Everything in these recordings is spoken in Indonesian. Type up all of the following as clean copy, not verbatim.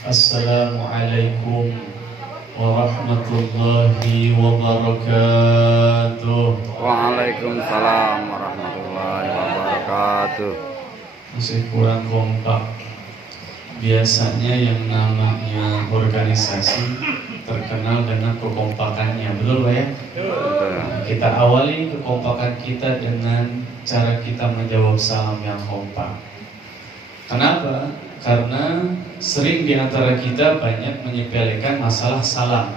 Assalamualaikum warahmatullahi wabarakatuh. Waalaikumsalam warahmatullahi wabarakatuh. Masih kurang kompak. Biasanya yang namanya organisasi terkenal dengan kekompakannya, betul Pak ya? Nah, kita awali kekompakan kita dengan cara kita menjawab salam yang kompak. Kenapa? Karena sering di antara kita banyak menyepelekan masalah salam.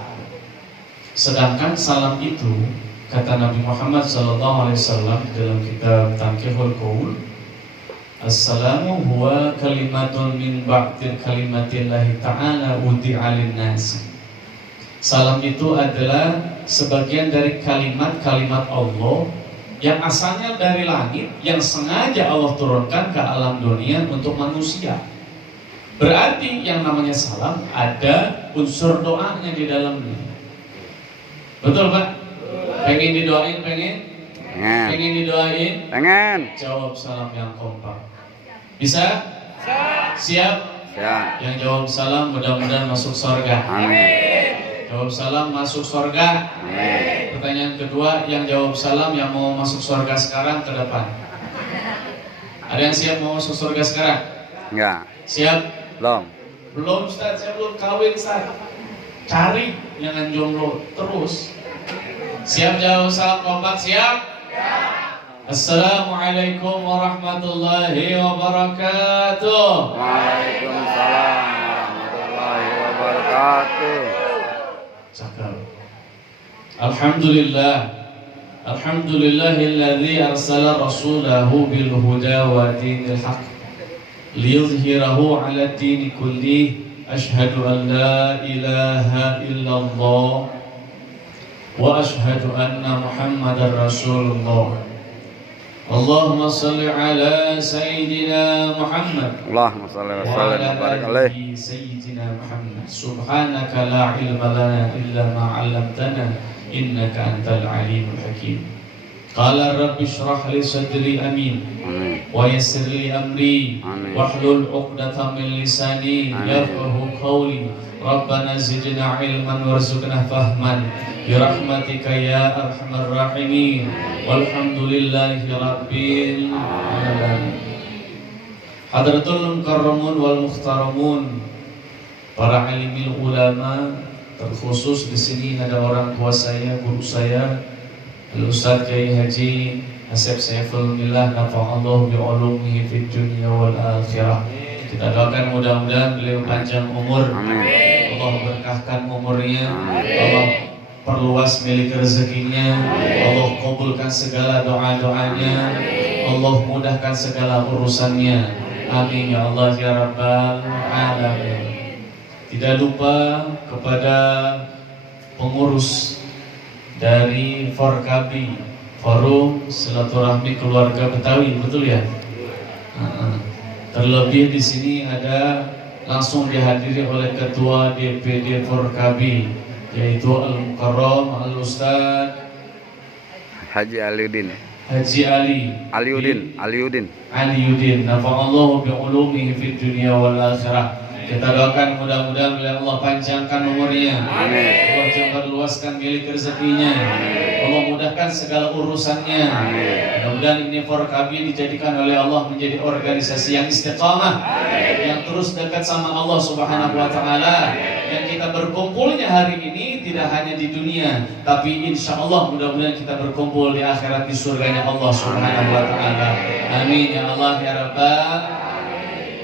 Sedangkan salam itu, kata Nabi Muhammad SAW dalam kitab Tanqihul Qaul, Assalamu huwa kalimatun min ba'dil kalimatillahi ta'ala udi'alin nasi. Salam itu adalah sebagian dari kalimat-kalimat Allah yang asalnya dari langit, yang sengaja Allah turunkan ke alam dunia untuk manusia. Berarti yang namanya salam ada unsur doanya di dalamnya. Betul Pak? Pengen didoain, pengen didoain? Pengen. Jawab salam yang kompak. Bisa? Siap? Siap. Yang jawab salam mudah-mudahan masuk surga. Amin. Jawab salam masuk surga. Amin. Pertanyaan kedua, yang jawab salam yang mau masuk surga sekarang ke depan. Ada yang siap mau masuk surga sekarang? Enggak. Siap? Belum Ustaz, saya belum kawin Ustaz. Cari jangan jomblo terus. Siap jawab salam kompak? Siap? Assalamualaikum warahmatullahi wabarakatuh. Waalaikumsalam warahmatullahi wabarakatuh. Cakap. Alhamdulillahilladzi arsala rasulahu bil huda wa dinil haqq liyuzhirahu 'ala dini kulli. Asyhadu an la ilaha illallah wa asyhadu anna Muhammadar Rasulullah. Allahumma salli ala Sayyidina Muhammad Allahumma shalli wa wa sallim ala wa barik alaih. alihi Sayyidina Muhammad. Subhanaka la ilma lana illa ma 'allamtana innaka antal alimul hakim. Qala rabbi shrah li sadri amin Amin. wa yassir li amri Amin. wahlul 'uqdatam min lisani Amin. yafqahu qawli. Rabbana zidna ilman warzuqna fahman bi rahmatika ya arhamar rahimin. Walhamdulillahi rabbil alamin. Hadratul mukarramun wal muhtaramun, para alimil ulama, terkhusus di sini ada orang tua saya, guru saya, Al-Ustaz Kiai Haji Asep Saiful Millah, nafa'allahu bi'ulumihi fid dunya wal akhirah. Kita doakan mudah-mudahan beliau panjang umur. Amin. Allah berkahkan umurnya. Allah perluas milik rezekinya. Allah kabulkan segala doa-doanya. Allah mudahkan segala urusannya. Amin ya Allah ya Rabbal Alamin. Tidak lupa kepada pengurus dari Forkabi, Forum Silaturahmi Keluarga Betawi, betul ya? Terlebih di sini ada langsung dihadiri oleh Ketua DPD Forkabi, yaitu Al-Mukarram Al-Ustaz Haji Aliuddin. Aliuddin. Nafa'allahu bi'ulumihi fid dunya wal akhirah. Kita doakan mudah-mudahan Allah panjangkan umurnya. Amin. Allah jebarluaskan milik rezekinya. Allah mudahkan segala urusannya. Mudah-mudahan ini Forkabi dijadikan oleh Allah menjadi organisasi yang istiqamah, yang terus dekat sama Allah Subhanahu wa taala. Yang kita berkumpulnya hari ini tidak hanya di dunia, tapi insya Allah mudah-mudahan kita berkumpul di akhirat di surganya Allah Subhanahu wa taala. Amin ya Allah ya Rabbal.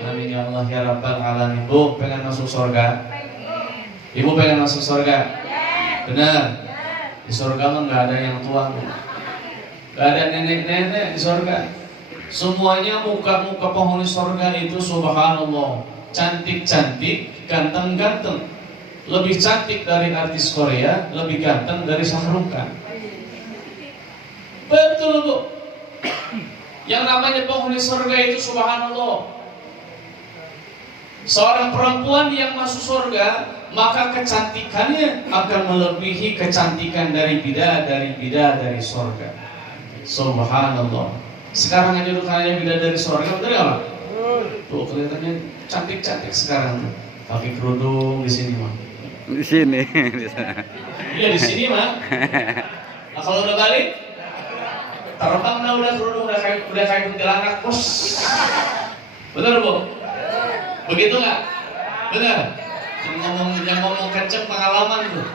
Amin ya Allah ya Rabbal alamin. Ibu pengen masuk surga? Ibu pengen masuk surga? Benar. Di surga mah nggak ada yang tua, nggak ada nenek-nenek di surga. Semuanya muka-muka penghuni surga itu subhanallah, cantik-cantik, ganteng-ganteng. Lebih cantik dari artis Korea, lebih ganteng dari Shah Rukh Khan. Betul Bu. Yang namanya penghuni surga itu subhanallah. Seorang perempuan yang masuk surga, maka kecantikannya akan melebihi kecantikan dari bidadari surga. Subhanallah. Sekarang aja udah kayaknya bidadari surga, betul nggak Pak? Tuh kelihatannya cantik-cantik sekarang. pakai kerudung di sini mah. Di sini. Iya di sini mah. Nah, kalau udah balik, terbang dah udah kerudung udah kayak kuntilanak bos. Benar bu? Begitu nggak? Benar. Yang ngomong kenceng pengalaman tuh.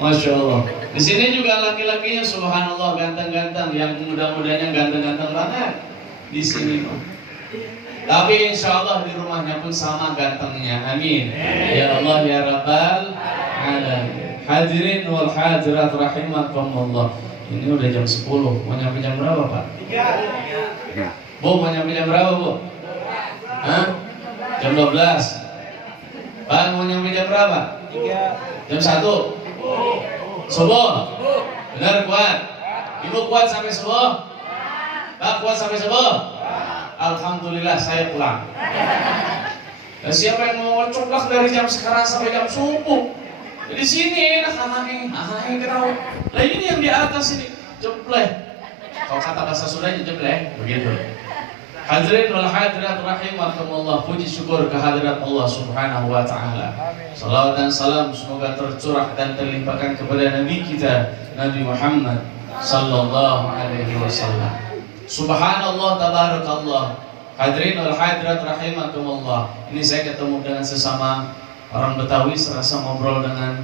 Masya Allah. Di sini juga laki-lakinya subhanallah ganteng-ganteng, yang muda-mudanya ganteng-ganteng banget di sini. Tapi insya Allah di rumahnya pun sama gantengnya. Amin. Ya Allah ya Rabbal alamin. Hadirin wal hadirat rahimakumullah. Ini udah jam 10. Mau nyampe jam berapa, Pak? 3. Bu, mau nyampe jam berapa, Bu? Hah? Jam 12. Pak, mau nyampe jam berapa? 3. Jam 1. Subuh. Benar kuat? Ibu kuat sampai subuh? Pak kuat sampai subuh? Alhamdulillah saya pulang. Dan siapa yang mau coplak dari jam sekarang sampai jam subuh? Di sini enak kenapa? Lah ini yang di atas ini jebleh. Kalau kata bahasa Sundanya jebleh, begitu. Hadirin wal hadirat rahimakumullah, puji syukur kehadirat Allah Subhanahu wa taala. Salawat dan salam semoga tercurah dan terlimpahkan kepada Nabi kita Nabi Muhammad sallallahu alaihi wasallam. Subhanallah tabarakallah. Hadirin wal hadirat rahimakumullah. Ini saya ketemu dengan sesama orang Betawi, serasa ngobrol dengan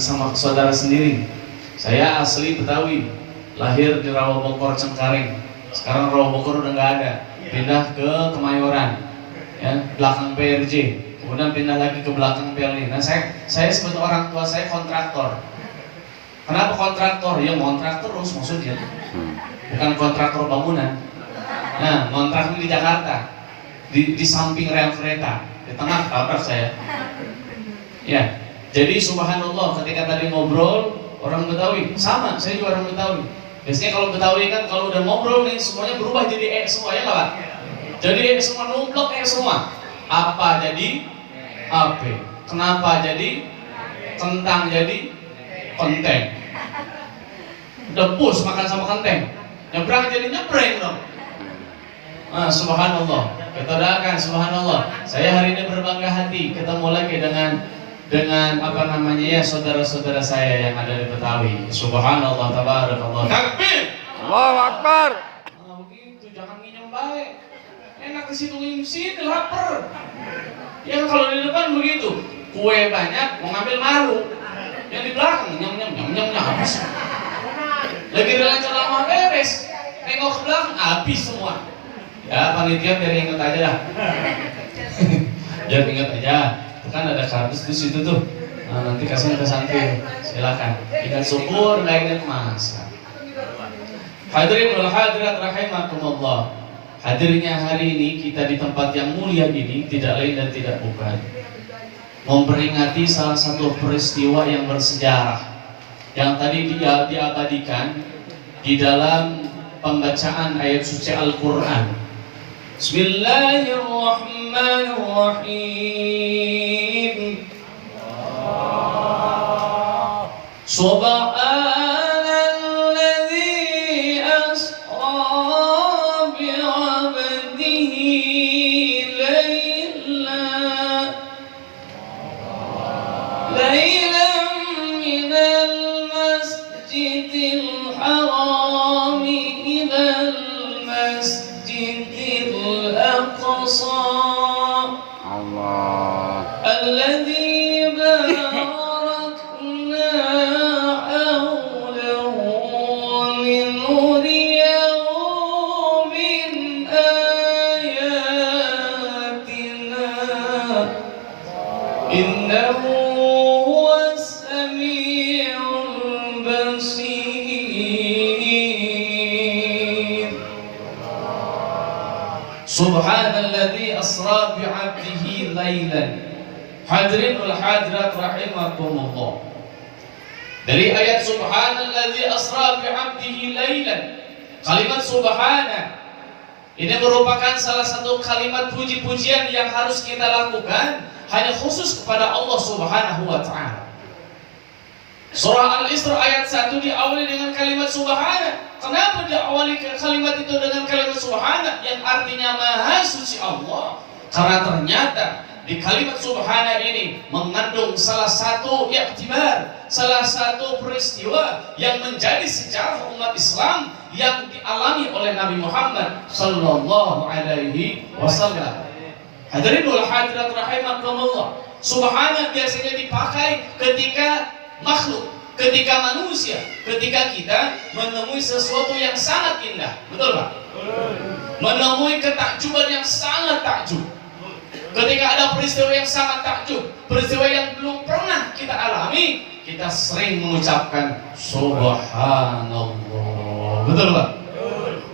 sama saudara sendiri. Saya asli Betawi, lahir di Rawabokor Cengkareng. Sekarang Rawabokor udah nggak ada, pindah ke Kemayoran, ya, belakang PRJ. Kemudian pindah lagi ke belakang PLN. Nah saya sebagai orang tua saya kontraktor. Kenapa kontraktor? Ya ngontrak terus maksudnya. Bukan kontraktor bangunan. Nah, ngontrak di Jakarta, di samping rel kereta, di tengah tabrak saya. Ya, jadi subhanallah ketika tadi ngobrol orang Betawi, sama, saya juga orang Betawi. Biasanya kalau Betawi kan kalau udah ngobrol nih semuanya berubah jadi semua, ya nggak Pak? Jadi semua numplok semua. Apa jadi apa? Kenapa jadi kentang jadi konteng? Debus makan sama kenteng. Nyebrang jadi nyebreng dong. Nah, subhanallah. Kita doakan subhanallah. Saya hari ini berbangga hati ketemu lagi dengan apa namanya ya saudara-saudara saya yang ada di Betawi. Subhanallah tabarakallah. Takbir. Allahu Akbar. Nah, begitu jangan nginyam baik. Enak di situ ngimsi, lapar. Ya kalau di depan begitu, kue banyak mau ngambil malu. Yang di belakang nyam habis. Lagi rencana lama beres, nengok ke belakang habis semua. Ya panitia biar inget aja lah. Biar inget aja. Kan ada kardus di situ tuh. Nah, nanti kasih ke santri. Silakan. Ingat syukur, nggak ingat masak. Hadirin wal hadirat rahimakumullah. Hadirnya hari ini kita di tempat yang mulia ini tidak lain dan tidak bukan memperingati salah satu peristiwa yang bersejarah yang tadi diabadikan di dalam pembacaan ayat suci Al-Quran. Bismillahirrahmanirrahim. Subhanalladzi asra bi'abdihi laylan minal masjidil haram ilal masjidil aqsa Allah. alladzi barakna hawlahu linuriyahu min ayatina innahu huwas sami'ul basir. Subhanalladzi asra bi'abdihi laylan. Hadirin wal hadirat rahimakumullah. Dari ayat subhanalladzi asra bi'abdihi laylan, kalimat subhana ini merupakan salah satu kalimat puji-pujian yang harus kita lakukan hanya khusus kepada Allah Subhanahu wa taala. Surah Al-Isra ayat 1 diawali dengan kalimat subhana. Kenapa diawali kalimat itu dengan kalimat subhana yang artinya maha suci Allah? Karena ternyata di kalimat subhana ini mengandung salah satu iktibar, salah satu peristiwa yang menjadi sejarah umat Islam yang dialami oleh Nabi Muhammad sallallahu alaihi wasallam. Hadirin wal hadirat rahimakumullah. Subhana biasanya dipakai ketika makhluk, ketika manusia, ketika kita menemui sesuatu yang sangat indah. Betul Pak? Menemui ketakjuban yang sangat takjub. Ketika ada peristiwa yang sangat takjub, peristiwa yang belum pernah kita alami, kita sering mengucapkan subhanallah. Betul Pak?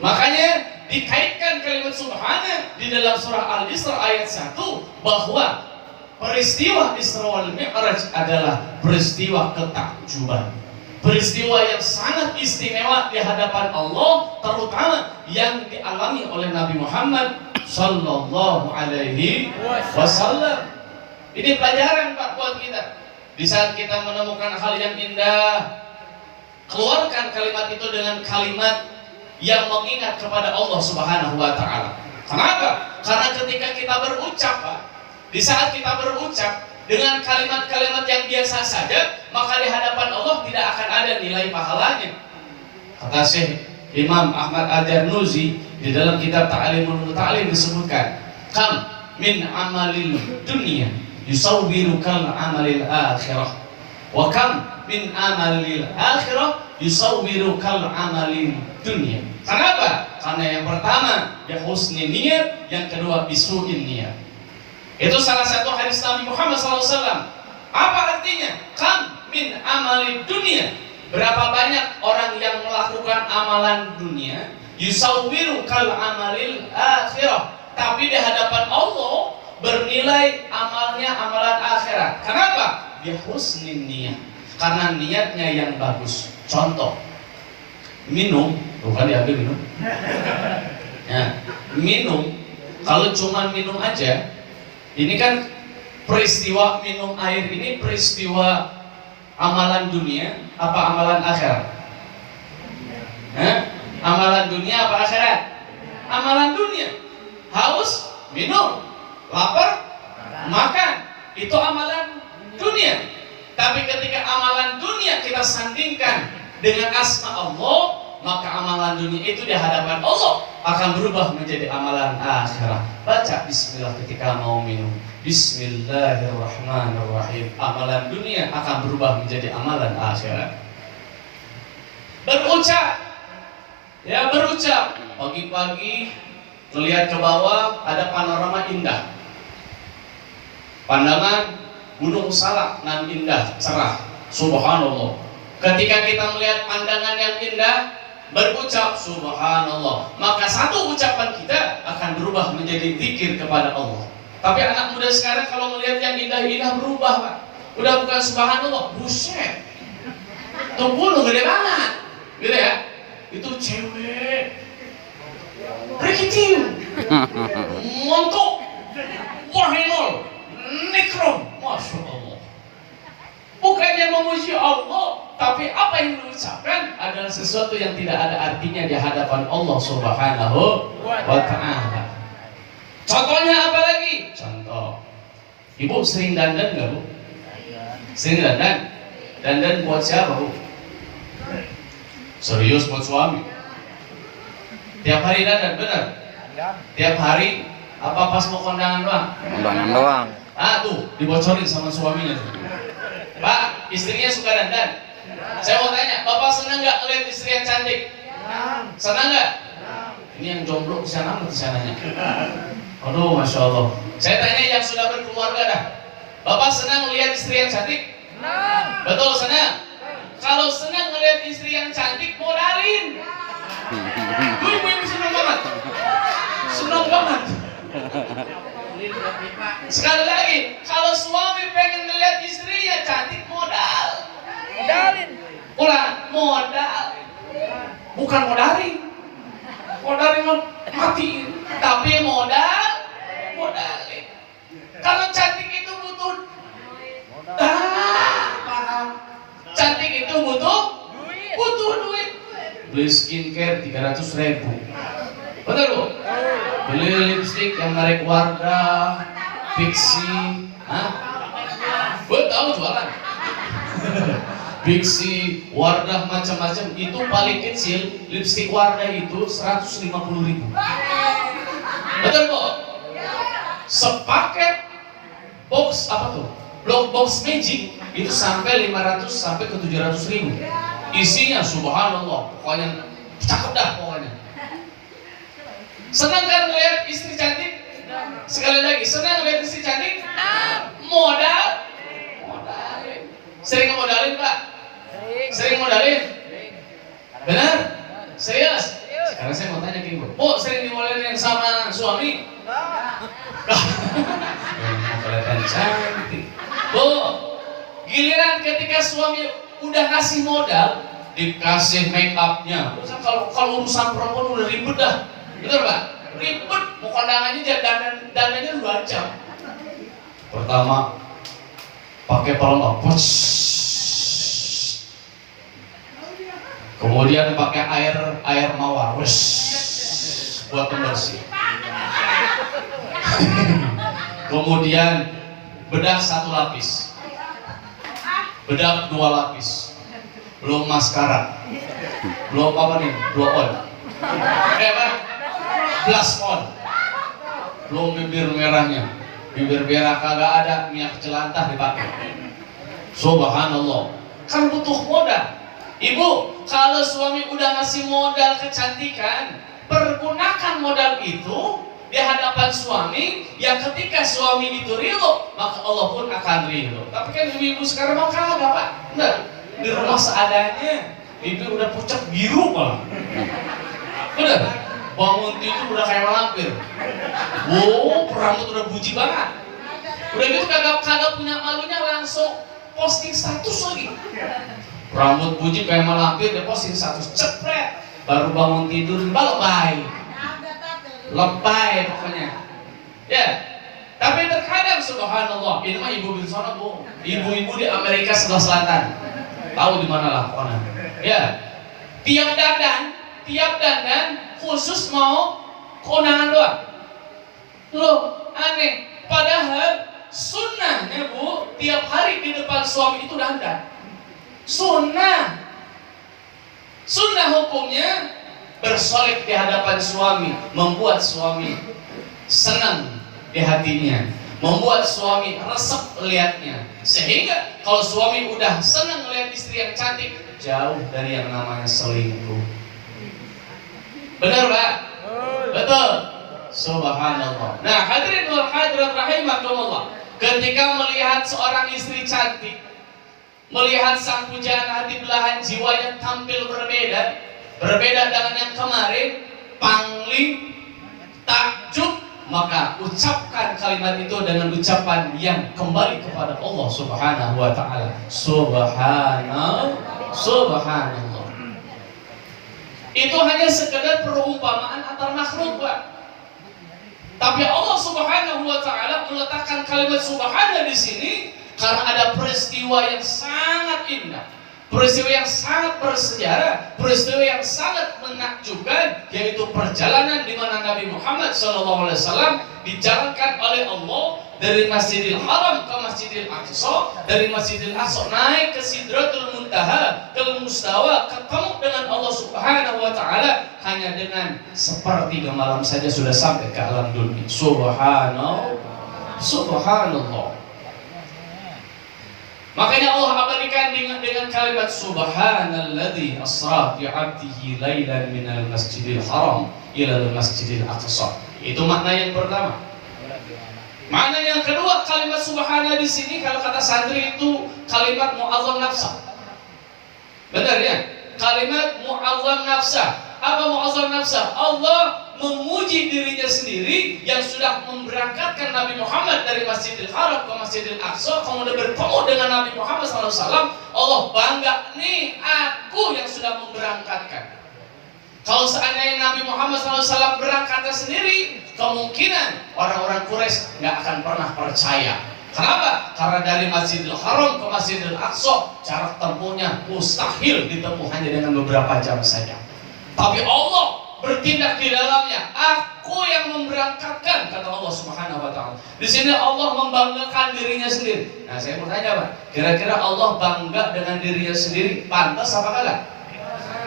Makanya dikaitkan kalimat subhana di dalam surah Al-Isra ayat 1 bahwa peristiwa Isra wal Mi'raj adalah peristiwa ketakjuban, peristiwa yang sangat istimewa di hadapan Allah, terutama yang dialami oleh Nabi Muhammad sallallahu alaihi wasallam. Ini pelajaran Pak buat kita. Di saat kita menemukan hal yang indah, keluarkan kalimat itu dengan kalimat yang mengingat kepada Allah Subhanahu wa taala. Kenapa? Karena ketika kita berucap, Pak, di saat kita berucap dengan kalimat-kalimat yang biasa saja, maka di hadapan Allah tidak akan ada nilai pahalanya. Kata Syekh Imam Ahmad Al-Jarnuzi di dalam kitab Ta'limul Muta'allim disebutkan, kam min amalil dunya yusawwiru kal amalil akhirah, wa kam min amalil akhirah yusawwiru kal amalil dunya. Kenapa? Karena yang pertama ya husni niat, yang kedua bisu'in niat. Itu salah satu hadis Nabi Muhammad SAW. Apa artinya? Kam min amali dunia. Berapa banyak orang yang melakukan amalan dunia, yusawwiru kal amalil akhirah, tapi di hadapan Allah bernilai amalnya amalan akhirat. Kenapa? Dia husnin niat, karena niatnya yang bagus. Contoh, minum, bukan diambil minum. Ya, minum, kalau cuma minum aja, ini kan peristiwa minum air ini peristiwa amalan dunia apa amalan akhirat? Amalan dunia apa akhirat? Amalan dunia. Haus, minum. Lapar, makan. Itu amalan dunia. Tapi ketika amalan dunia kita sandingkan dengan asma Allah, maka amalan dunia itu di hadapan Allah akan berubah menjadi amalan akhirat. Baca bismillah ketika mau minum, bismillahirrahmanirrahim. Amalan dunia akan berubah menjadi amalan akhirat. Berucap, ya berucap. Pagi-pagi melihat ke bawah ada panorama indah, pandangan Gunung Salak nan indah, cerah. Subhanallah. Ketika kita melihat pandangan yang indah, berucap subhanallah, maka satu ucapan kita akan berubah menjadi zikir kepada Allah. Tapi anak muda sekarang kalau melihat yang indah-indah berubah, Pak. Udah bukan subhanallah, buset, tumpul gede banget, gitu ya. Itu cewek rekitim montok wahinol nekrom, masya Allah. Bukannya memuji Allah, tapi apa yang diucapkan adalah sesuatu yang tidak ada artinya di hadapan Allah Subhanahu wa ta'ala. Contohnya apa lagi? Contoh, ibu sering dandan nggak Bu? Sering dandan? Dandan buat siapa Bu? Serius buat suami? Tiap hari dandan, benar? Tiap hari? Apa pas mau kondangan doang? Kondangan doang. Ah tuh, dibocorin sama suaminya tuh. Pak, istrinya suka dandan. Saya mau tanya, Bapak senang nggak lihat istri yang cantik? Senang nggak? Ini yang jomblo kesana nggak kesananya? Aduh, masya Allah. Saya tanya yang sudah berkeluarga dah. Bapak senang lihat istri yang cantik? Betul, senang. Kalau senang ngelihat istri yang cantik, modalin. Ibu senang banget. Senang banget. Sekali lagi, kalau suami pengen ngelihat istrinya cantik, modalin. Ulang, modal. Bukan modalin. Modalin mati, tapi modalin. Kalau cantik itu butuh paham. Cantik itu butuh duit. Beli skincare 300.000. Betul Bu? Beli lipstick yang merek Wardah Pixi, gue tahu jualan. Pixi, Wardah macam-macam itu paling kecil lipstick Wardah itu 150.000. Betul kok? Sepaket box apa tuh? Block box Magic itu sampai 500 sampai ke 700.000. Isinya subhanallah, pokoknya cakep dah pokoknya. Senang kan ngeliat istri cantik? Sekali lagi, senang ngeliat istri cantik? Modal? Modalin. Sering modalin Pak? Sering modalin? Benar? Serius? Sekarang saya mau tanya ke ibu, Bu, sering dimodalin sama suami? Kelihatan cantik. Bu, giliran ketika suami udah ngasih modal, dikasih make upnya. Kalau urusan perempuan udah ribet dah, betul Pak? Ribet, mau kondangannya dananya 2 jam. Pertama, pakai pelembab, kemudian pakai air mawar, buat pembersih. Kemudian bedak 1 lapis, bedak 2 lapis, belum maskara, belum apa nih, blow on, blush on, belum bibir merahnya, bibir merah kagak ada, minyak jelantah dipakai. Subhanallah, kan butuh modal. Ibu, kalau suami udah ngasih modal kecantikan, pergunakan modal itu di hadapan suami, yang ketika suami itu ridho, maka Allah pun akan ridho. Tapi kan ibu-ibu sekarang mau kagak Pak? Enggak, di rumah seadanya, ibu udah pucat biru malah. Udah, bangun tidur udah kayak malampir. Wow, rambut udah buji banget. Udah gitu kagak punya malunya, langsung posting status lagi. Rambut buji kayak malampir, dia posting status, cepret. Baru bangun tidur, lebay pokoknya. Ya, tapi terkadang subhanallah, ini mah ibu di sana Bu, ibu-ibu di Amerika sebelah selatan, tahu di mana lah pokoknya. Ya, tiap dandan khusus mau kondangan doang. Loh, aneh. Padahal sunnahnya Bu, tiap hari di depan suami itu dandan. Sunnah hukumnya bersolek di hadapan suami, membuat suami senang di hatinya, membuat suami resep lihatnya. Sehingga kalau suami udah senang melihat istri yang cantik, jauh dari yang namanya selingkuh. Benar Pak? Betul. Subhanallah. Nah, hadirin wal hadirat rahimakumullah, ketika melihat seorang istri cantik, melihat sang pujaan hati belahan jiwa yang tampil berbeda dengan yang kemarin, pangling, takjub, maka ucapkan kalimat itu dengan ucapan yang kembali kepada Allah Subhanahu wa ta'ala. Subhanallah. Itu hanya sekedar perumpamaan antar makhluk Pak. Tapi Allah Subhanahu wa ta'ala meletakkan kalimat subhana di sini karena ada peristiwa yang sangat indah, peristiwa yang sangat bersejarah, peristiwa yang sangat menakjubkan, yaitu perjalanan di mana Nabi Muhammad SAW dijalankan oleh Allah dari Masjidil Haram ke Masjidil Aqsa, dari Masjidil Aqsa naik ke Sidratul Muntaha, ke Mustawa, ketemu dengan Allah Subhanahu wa ta'ala hanya dengan sepertiga malam saja sudah sampai ke alam dunia. Subhanallah. Makanya Allah abadikan dengan kalimat subhanalladzi asra bi 'abdihi lailan minal masjidil haram ilal masjidil aqsa. Itu makna yang pertama. Makna yang kedua, kalimat subhana di sini kalau kata santri itu kalimat mu'azzam nafsa. Benar ya? Kalimat mu'azzam nafsa. Apa mu'azzam nafsa? Allah memuji dirinya sendiri yang sudah memberangkatkan Nabi Muhammad dari Masjidil Haram ke Masjidil Aqsa, kemudian bertemu dengan Nabi Muhammad SAW. Allah bangga, nih aku yang sudah memberangkatkan. Kalau seandainya Nabi Muhammad SAW berangkatnya sendiri, kemungkinan orang-orang Quraisy nggak akan pernah percaya. Kenapa? Karena dari Masjidil Haram ke Masjidil Aqsa jarak tempuhnya mustahil ditempuh hanya dengan beberapa jam saja. Tapi Allah bertindak di dalamnya. Aku yang memberangkatkan, kata Allah Subhanahu wa ta'ala. Di sini Allah membanggakan dirinya sendiri. Nah, saya mau tanya Pak, kira-kira Allah bangga dengan dirinya sendiri, pantas apa kagak?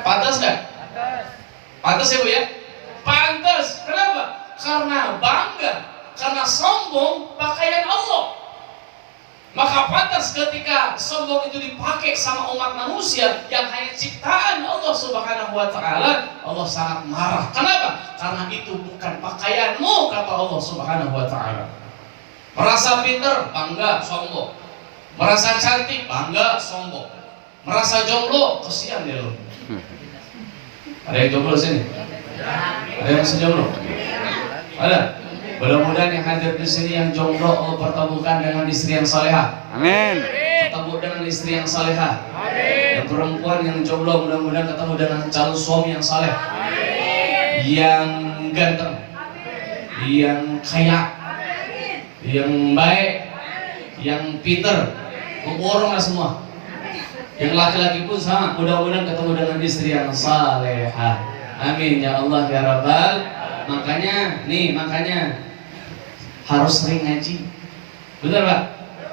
Pantas nggak? Pantas ya Bu ya? Pantas. Kenapa? Karena bangga, karena sombong pakaian Allah. Maka pantas ketika sombong itu dipakai sama umat manusia yang hanya ciptaan Allah Subhanahu wa Ta'ala, Allah sangat marah. Kenapa? Karena itu bukan pakaianmu, kata Allah Subhanahu wa Ta'ala. Merasa pintar, bangga, sombong. Merasa cantik, bangga, sombong. Merasa jomblo, kesian dia loh. Ada yang jomblo sini? Ada yang masih jomblo? Ada? Mudah-mudahan yang hadir di sini yang jomblo Allah pertemukan dengan istri yang salehah. Amin. Ketemu dengan istri yang salehah. Yang perempuan yang jomblo mudah-mudahan ketemu dengan calon suami yang saleh. Yang ganteng, yang kaya, yang baik, yang pinter, memborong lah semua. Yang laki-laki pun sama, mudah-mudahan ketemu dengan istri yang salehah. Amin ya Allah ya Rabbal. Makanya harus sering ngaji. Benar Pak?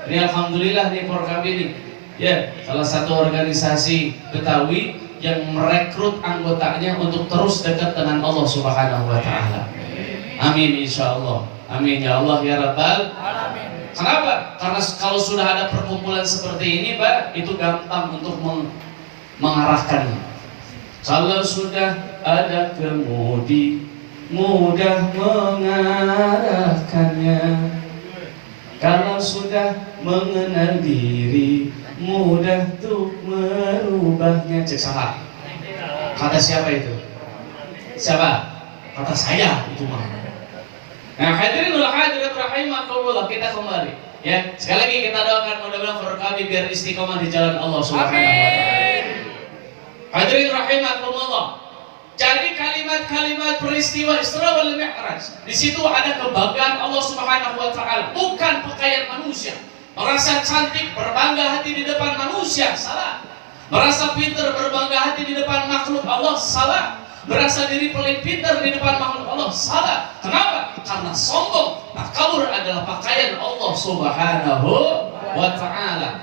Ini Alhamdulillah nih Porkabi ini. Ya, salah satu organisasi Betawi yang merekrut anggotanya untuk terus dekat dengan Allah Subhanahu wa Ta'ala. Amin insya Allah. Amin ya Allah ya Rabbal. Kenapa? Karena kalau sudah ada perkumpulan seperti ini Pak, itu gampang untuk mengarahkannya. Kalau sudah ada kemudi, mudah mengarahkannya. Kalau sudah mengenal diri, mudah untuk merubahnya. Cek salah. Kata siapa itu? Siapa? Kata saya itu mah. Nah, hadirin wal hadirat rahimakumullah, kita kembali. Ya, sekali lagi kita doakan mudah-mudahan Porkabi biar istiqomah di jalan Allah Subhanahu wa Ta'ala. Hadirin rahimakumullah. Jadi kalimat-kalimat peristiwa Isra wal Mi'raj, di situ ada kebanggaan Allah Subhanahu wa Ta'ala, bukan pakaian manusia. Merasa cantik, berbangga hati di depan manusia, salah. Merasa pintar, berbangga hati di depan makhluk Allah, salah. Merasa diri paling pintar di depan makhluk Allah, salah. Kenapa? Karena sombong. Takabur adalah pakaian Allah Subhanahu wa Ta'ala.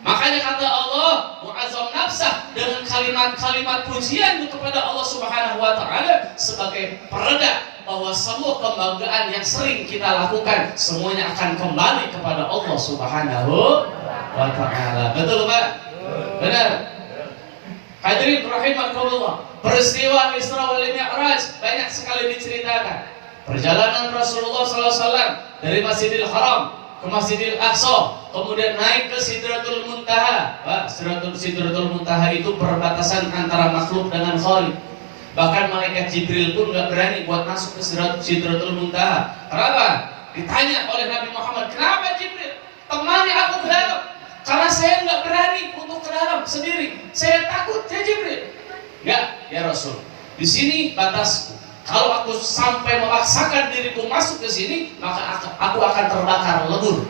Makanya kata Allah, mu'azzam nafsah, dengan kalimat-kalimat pujian kepada Allah Subhanahu wa Ta'ala sebagai pereda bahwa semua kebanggaan yang sering kita lakukan semuanya akan kembali kepada Allah Subhanahu wa Ta'ala. Betul Pak? Benar? Hadirin rahimakumullah, peristiwa Isra wal Mi'raj banyak sekali diceritakan. Perjalanan Rasulullah SAW dari Masjidil Haram ke Masjidil Aqsa, kemudian naik ke Sidratul Muntaha. Pak, Sidratul Muntaha itu perbatasan antara makhluk dengan Khaliq. Bahkan malaikat Jibril pun nggak berani buat masuk ke Sidratul Muntaha. Kenapa? Ditanya oleh Nabi Muhammad, kenapa Jibril? Temani aku ke dalam. Karena saya nggak berani untuk ke dalam sendiri. Saya takut ya Jibril. Ya, ya Rasul. Di sini batasku. Kalau aku sampai memaksakan diriku masuk ke sini, maka aku akan terbakar lebur.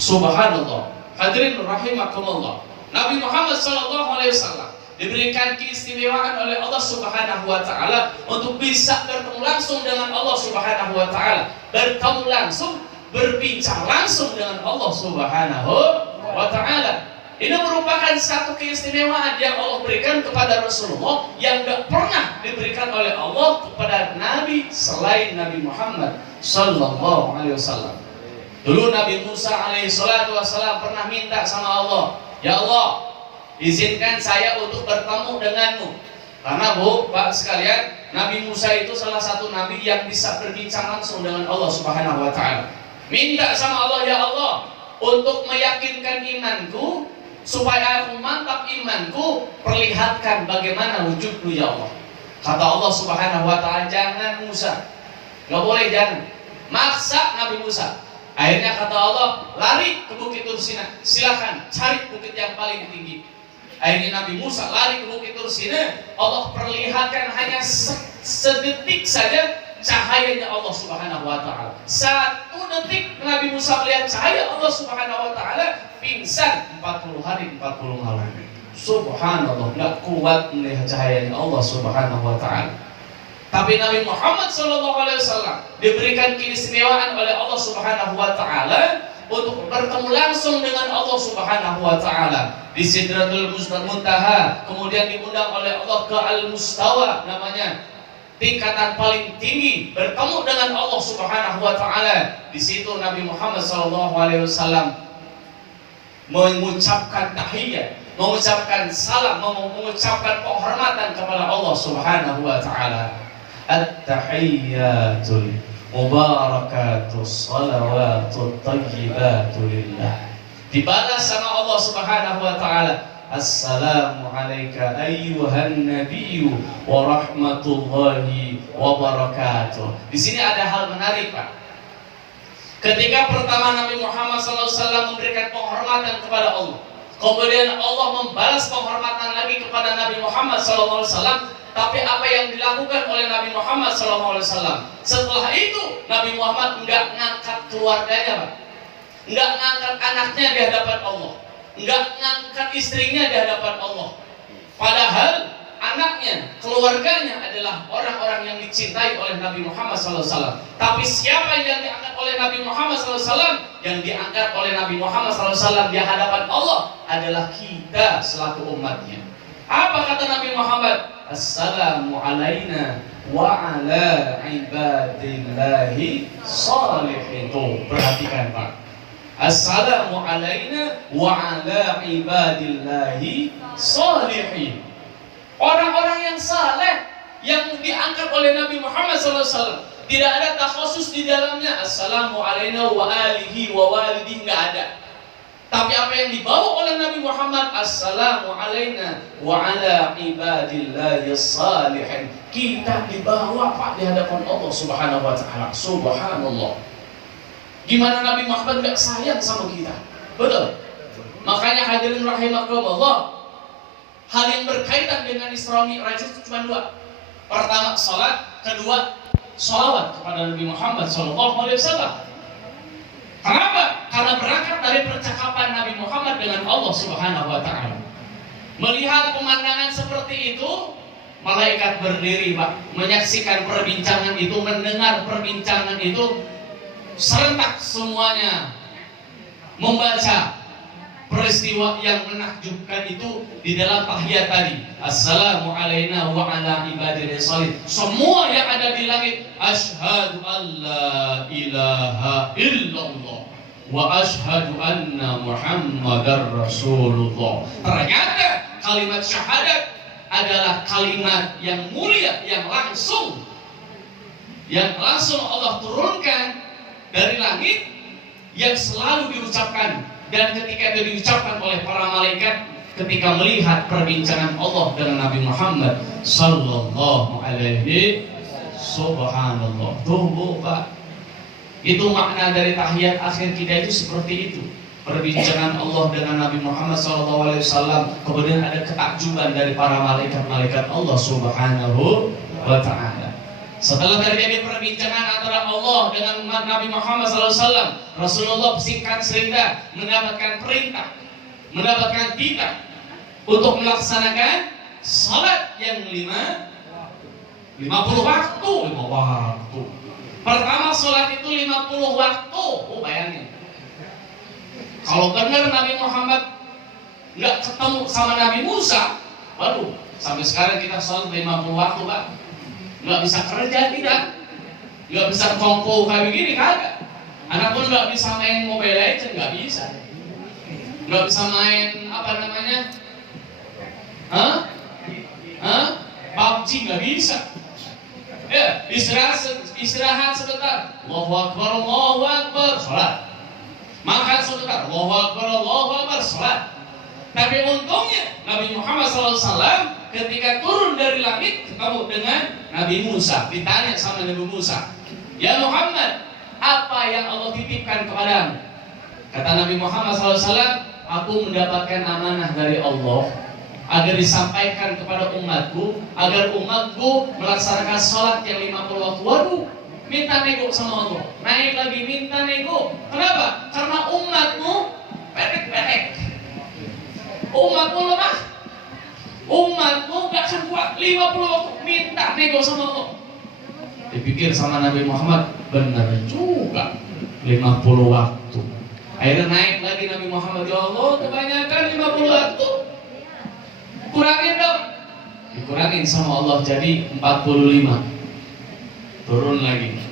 Subhanallah. Hadirin rahimakumullah. Nabi Muhammad SAW diberikan keistimewaan oleh Allah Subhanahu wa Ta'ala untuk bisa bertemu langsung dengan Allah Subhanahu wa Ta'ala, bertemu langsung, berbincang langsung dengan Allah Subhanahu wa Ta'ala. Ini merupakan satu keistimewaan yang Allah berikan kepada Rasulullah yang tidak pernah diberikan oleh Allah kepada Nabi selain Nabi Muhammad Sallallahu Alaihi Wasallam. Dulu Nabi Musa Alaihi Wasallam pernah minta sama Allah, ya Allah, izinkan saya untuk bertemu denganmu. Karena Pak sekalian, Nabi Musa itu salah satu Nabi yang bisa berbincang langsung dengan Allah Subhanahu Wa Taala. Minta sama Allah, ya Allah, untuk meyakinkan imanku, supaya aku mantap imanku, perlihatkan bagaimana wujudmu ya Allah. Kata Allah Subhanahu wa Ta'ala, jangan Musa, gak boleh, jangan. Maksa Nabi Musa. Akhirnya kata Allah, lari ke Bukit Tursina, silakan cari bukit yang paling tinggi. Akhirnya Nabi Musa lari ke Bukit Tursina, Allah perlihatkan hanya sedetik saja cahayanya Allah Subhanahu wa Ta'ala. 1 detik Nabi Musa melihat cahaya Allah Subhanahu wa Ta'ala, pingsan 40 hari 40 malam. Subhanallah, nggak kuat melihat cahayanya Allah Subhanahu wa Ta'ala. Tapi Nabi Muhammad SAW diberikan keistimewaan oleh Allah Subhanahu wa Ta'ala untuk bertemu langsung dengan Allah Subhanahu wa Ta'ala di Sidratul Muntaha, kemudian diundang oleh Allah ke Al-Mustawa, namanya tingkatan paling tinggi, bertemu dengan Allah Subhanahu wa Ta'ala. Di situ Nabi Muhammad SAW mengucapkan tahiyat, mengucapkan salam, mengucapkan penghormatan kepada Allah Subhanahu wa Ta'ala. At-tahiyyatul mubarakatus salawatut tayyibatu lillah. Dibalas sama Allah Subhanahu wa Ta'ala, assalamu alayka ayyuhan nabiyyu wa rahmatullahi wa barakatuh. Di sini ada hal menarik, Pak. Ketika pertama Nabi Muhammad SAW memberikan penghormatan kepada Allah, kemudian Allah membalas penghormatan lagi kepada Nabi Muhammad SAW. Tapi apa yang dilakukan oleh Nabi Muhammad SAW? Setelah itu Nabi Muhammad enggak ngangkat keluarganya, Pak. Enggak ngangkat anaknya di hadapan Allah, enggak ngangkat istrinya di hadapan Allah. Padahal anaknya, keluarganya adalah orang-orang yang dicintai oleh Nabi Muhammad SAW. Tapi siapa yang diangkat oleh Nabi Muhammad SAW? Yang diangkat oleh Nabi Muhammad SAW di hadapan Allah adalah kita selaku umatnya. Apa kata Nabi Muhammad? Assalamu alayna wa ala ibadillahi salihin. Tuh, perhatikan, Pak. Assalamu alayna wa ala ibadillahi salihin. Orang-orang yang saleh yang diangkat oleh Nabi Muhammad SAW, tidak ada takhusus di dalamnya. Assalamu alayna wa alihi wa walidih, nggak ada. Tapi apa yang dibawa oleh Nabi Muhammad, assalamu alayna wa ala ibadillahi salihin. Kita dibawa, Pak, di hadapan Allah Subhanahu wa Ta'ala. Subhanallah. Gimana Nabi Muhammad gak sayang sama kita? Betul. Makanya hadirin rahimakumullah, hal yang berkaitan dengan Isra Mi'raj itu cuma dua. Pertama salat, kedua sholawat kepada Nabi Muhammad SAW. Kenapa? Karena berangkat dari percakapan Nabi Muhammad dengan Allah Subhanahu wa Ta'ala. Melihat pemandangan seperti itu, malaikat berdiri, Pak, menyaksikan perbincangan itu, mendengar perbincangan itu, serentak semuanya membaca peristiwa yang menakjubkan itu di dalam tahiyat tadi. Assalamu alayna wa ala ibadillahi salihin. Semua yang ada di langit, asyhadu an la ilaha illallah wa asyhadu anna muhammadar rasulullah. Ternyata kalimat syahadat adalah kalimat yang mulia, yang langsung Allah turunkan dari langit, yang selalu diucapkan. Dan ketika itu diucapkan oleh para malaikat ketika melihat perbincangan Allah dengan Nabi Muhammad sallallahu alaihi subhanallah. Tuh, Pak. Itu makna dari tahiyat akhir kita itu seperti itu. Perbincangan Allah dengan Nabi Muhammad sallallahu alaihi wasallam, kemudian ada ketakjuban dari para malaikat-malaikat Allah Subhanahu wa Ta'ala. Setelah terjadi perbincangan antara Allah dengan umat Nabi Muhammad SAW, Rasulullah singkat cerita mendapatkan perintah, mendapatkan titah untuk melaksanakan salat yang 50 waktu. Pertama salat itu 50 waktu. Oh, bayangin. Kalau benar Nabi Muhammad nggak ketemu sama Nabi Musa, waduh, sampai sekarang kita salat 50 waktu, Pak. Nggak bisa kerja, tidak. Nggak bisa kongko kayak begini, kagak. Anak pun nggak bisa main Mobile Legends, nggak bisa. Nggak bisa main apa namanya? PUBG nggak bisa. Ya, istirahat sebentar. Allahu Akbar, Allahu Akbar, sholat. Makan sebentar. Allahu Akbar, sholat. Tapi untungnya Nabi Muhammad SAW ketika turun dari langit ketemu dengan Nabi Musa. Ditanya sama Nabi Musa, ya Muhammad, apa yang Allah titipkan kepadamu? Kata Nabi Muhammad SAW, aku mendapatkan amanah dari Allah agar disampaikan kepada umatku, agar umatku melaksanakan sholat yang 50 waktu. Waduh, minta nego sama Allah. Naik lagi minta nego. Kenapa? Karena umatmu pendek-pendek. Umatmu lemah. Umatmu gak akan kuat 50 waktu, minta nego sama Allah. Dipikir sama Nabi Muhammad, benar juga 50 waktu. Akhirnya naik lagi Nabi Muhammad, ya Allah kebanyakan 50 waktu, kurangin dong. Dikurangin sama Allah jadi 45. Turun lagi,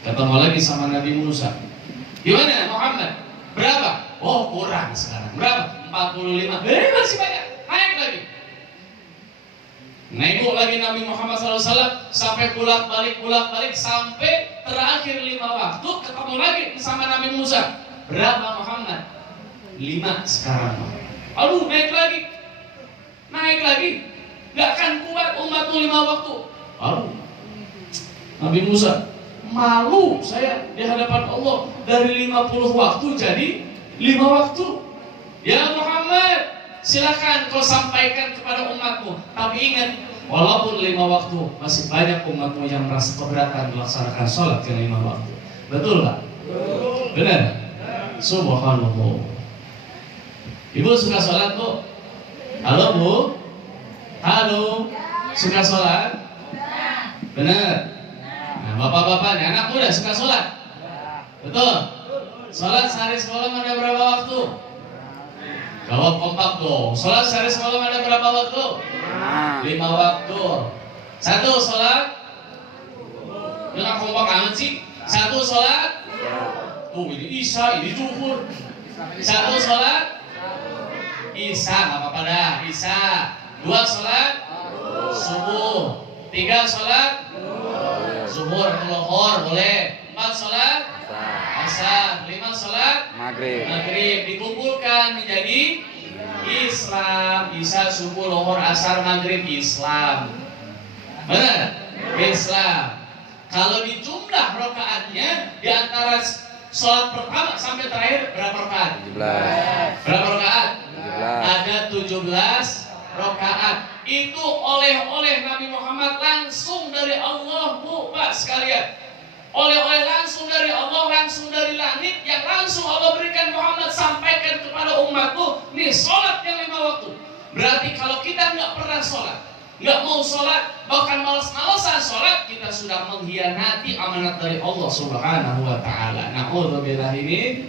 ketemu lagi sama Nabi Musa. Gimana Muhammad? Berapa? Oh kurang sekarang. Berapa? 45. Masih banyak. Naik lagi. Naik lagi Nabi Muhammad SAW sampai pulang balik sampai terakhir 5 waktu ketemu lagi sama Nabi Musa. Berapa Muhammad? 5 sekarang. Aduh naik lagi. Gak akan kuat umatmu 5 waktu. Aduh Nabi Musa, malu saya di hadapan Allah, dari 50 waktu jadi 5 waktu. Ya Muhammad, silakan kau sampaikan kepada umatmu. Tapi ingat, walaupun 5 waktu, masih banyak umatmu yang merasa keberatan melaksanakan sholat yang 5 waktu. Betul Pak? Benar? Subhanallah. Ibu suka sholat Bu? Halo Bu? Halo? Suka sholat? Benar? Nah, bapak-bapak, anak muda suka sholat? Betul? Sholat sehari semalam ada berapa waktu? Jawab kompak dong. Sholat sehari semalam ada berapa waktu? 5 waktu. 1 sholat? Jangan kompak amat sih. 1 sholat? Tuh ini Isya, ini Zuhur. 1 sholat? Isya, gak apa-apa dah. Isya. 2 sholat? Subuh. 3 sholat? Zuhur, lohor boleh. 4 sholat? Asar. 5 sholat? Maghrib. Dikumpulkan menjadi Islam. Isya, subuh, lohor, asar, maghrib, Islam. Benar? Islam. Kalau di jumlah rakaatnya di antara sholat pertama sampai terakhir berapa rakaat? 17. Berapa rakaat? 17. Ada 17 rakaat. Itu oleh Nabi Muhammad langsung dari Allah Bu Pak sekalian. Oleh langsung dari Allah, langsung dari langit, yang langsung Allah berikan Muhammad, sampaikan kepada umatku. Nih sholat yang 5 waktu. Berarti kalau kita nggak pernah sholat, nggak mau sholat, bahkan malas-malasan sholat, kita sudah mengkhianati amanat dari Allah Subhanahu wa Ta'ala. Na'udzubillah ini.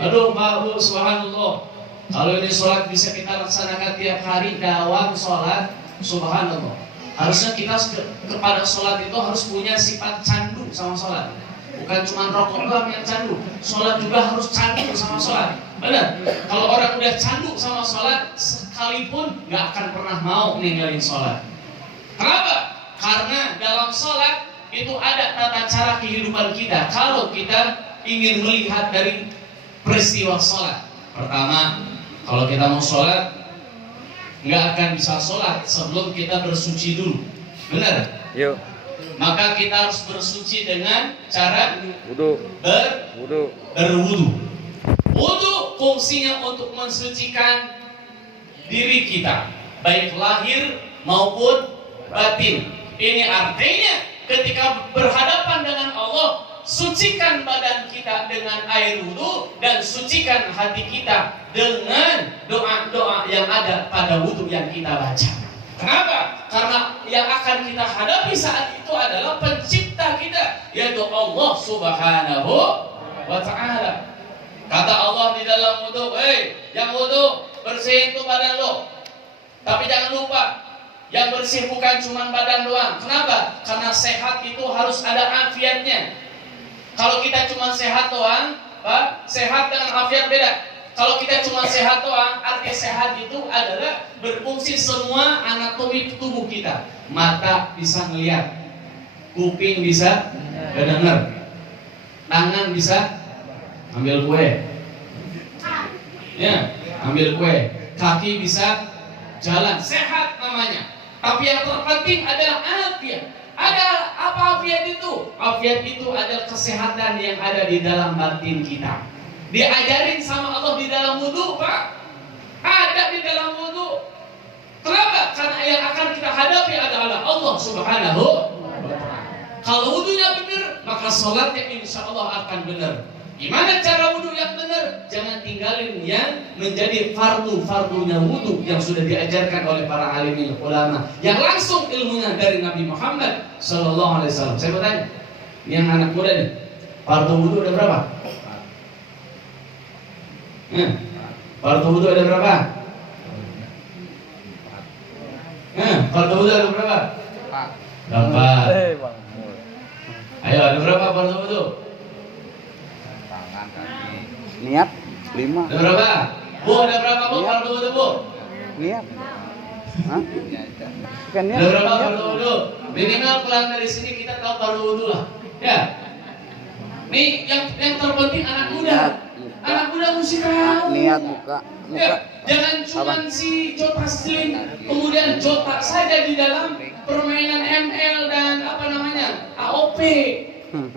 Aduh Pak Bu, subhanallah. Kalau ini sholat bisa kita laksanakan tiap hari, dawam sholat, subhanallah. Harusnya kita kepada sholat itu harus punya sifat candu sama sholat. Bukan cuma rokok doang yang candu, sholat juga harus candu sama sholat. Benar? Kalau orang udah candu sama sholat, sekalipun gak akan pernah mau ninggalin sholat. Kenapa? Karena dalam sholat itu ada tata cara kehidupan kita. Kalau kita ingin melihat dari peristiwa sholat, pertama, kalau kita mau sholat, nggak akan bisa sholat sebelum kita bersuci dulu. Benar? Yuk. Maka kita harus bersuci dengan cara berwudu. Wudu fungsinya untuk mensucikan diri kita, baik lahir maupun batin. Ini artinya ketika berhadapan dengan Allah, sucikan badan kita dengan air wudu dan sucikan hati kita dengan doa-doa yang ada pada wudu yang kita baca. Kenapa? Karena yang akan kita hadapi saat itu adalah pencipta kita, yaitu Allah Subhanahu wa Ta'ala. Kata Allah di dalam wudu, yang wudu bersihin tuh badan lo. Tapi jangan lupa, yang bersih bukan cuma badan doang. Kenapa? Karena sehat itu harus ada afiatnya. Kalau kita cuma sehat doang, Pak, sehat dengan afiat beda. Kalau kita cuma sehat doang, arti sehat itu adalah berfungsi semua anatomi tubuh kita. Mata bisa ngelihat, kuping bisa mendengar, tangan bisa ambil kue, ya, ambil kue, kaki bisa jalan, sehat namanya. Tapi yang terpenting adalah afiat. Ada apa afiat itu? Afiat itu adalah kesehatan yang ada di dalam batin kita. Diajarin sama Allah di dalam wudu, Pak. Ada di dalam wudu. Kenapa? Karena yang akan kita hadapi adalah Allah Subhanahu wa Ta'ala. Kalau wudunya benar, maka sholatnya insya Allah akan benar. Gimana cara wudhu yang benar? Jangan tinggalin yang menjadi fardunya wudhu yang sudah diajarkan oleh para alim ulama, yang langsung ilmunya dari Nabi Muhammad Sallallahu Alaihi Wasallam. Saya mau tanya, yang anak muda nih, fardu wudhu ada berapa? Fardu wudhu ada berapa? Fardu wudhu ada berapa? Empat. Ayo, ada berapa fardu wudhu? Niat 5. Ada berapa? Bu, ada berapa bu fardu wudhu bu? Niat. Hah? Bukan niat. Ada berapa fardu wudhu? Minimal pulang dari sini kita tahu fardu wudhu lah. Ya. Nih yang terpenting anak muda. Anak muda mesti tahu. Niat muka. Ya, jangan cuma si Jota Slim, kemudian Jota saja di dalam permainan ML dan apa namanya AOP.